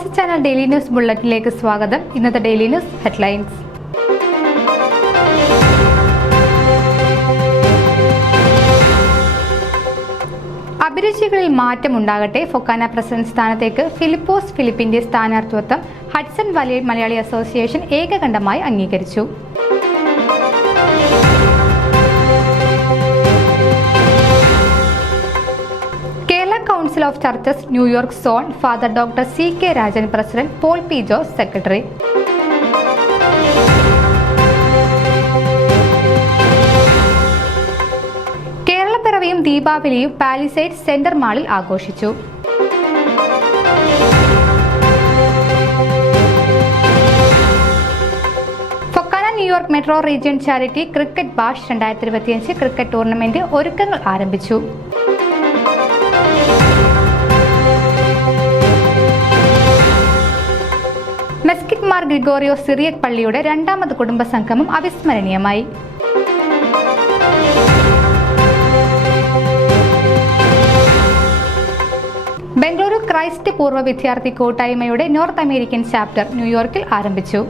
പ്രവാസി channel daily news ബുള്ളറ്റിനിലേക്ക് സ്വാഗതം. ഇന്നത്തെ ഡെയിലി ന്യൂസ് ഹെഡ്ലൈൻസ്. അഭിരുചികളിൽ മാറ്റമുണ്ടാകട്ടെ. ഫൊക്കാന പ്രസിഡന്റ് സ്ഥാനത്തേക്ക് ഫിലിപ്പോസ് ഫിലിപ്പിന്റെ സ്ഥാനാർത്ഥിത്വം ഹഡ്സൺ വാലി മലയാളി അസോസിയേഷൻ ഏകകണ്ഠമായി അംഗീകരിച്ചു. Kerala council of churches New York zone father doctor CK Rajan president, Paul P. Jose secretary. കേരളപ്പിറവിയും ദീപാവലിയും പാലിസൈഡ് സെന്റർ മാളിൽ ആഘോഷിച്ചു. FOKANA New York metro region charity cricket bash 2025 cricket tournament ഒരുക്കങ്ങൾ ആരംഭിച്ചു. മെസ്കിറ്റ് മാർ ഗ്രിഗോറിയോ സിറിയക് പള്ളിയുടെ രണ്ടാമത് കുടുംബ സംഗമം അവിസ്മരണീയമായി. ബംഗളൂരു ക്രൈസ്റ്റ് പൂർവ്വ വിദ്യാർത്ഥി കൂട്ടായ്മയുടെ നോർത്ത് അമേരിക്കൻ ചാപ്റ്റർ ന്യൂയോർക്കിൽ ആരംഭിച്ചു.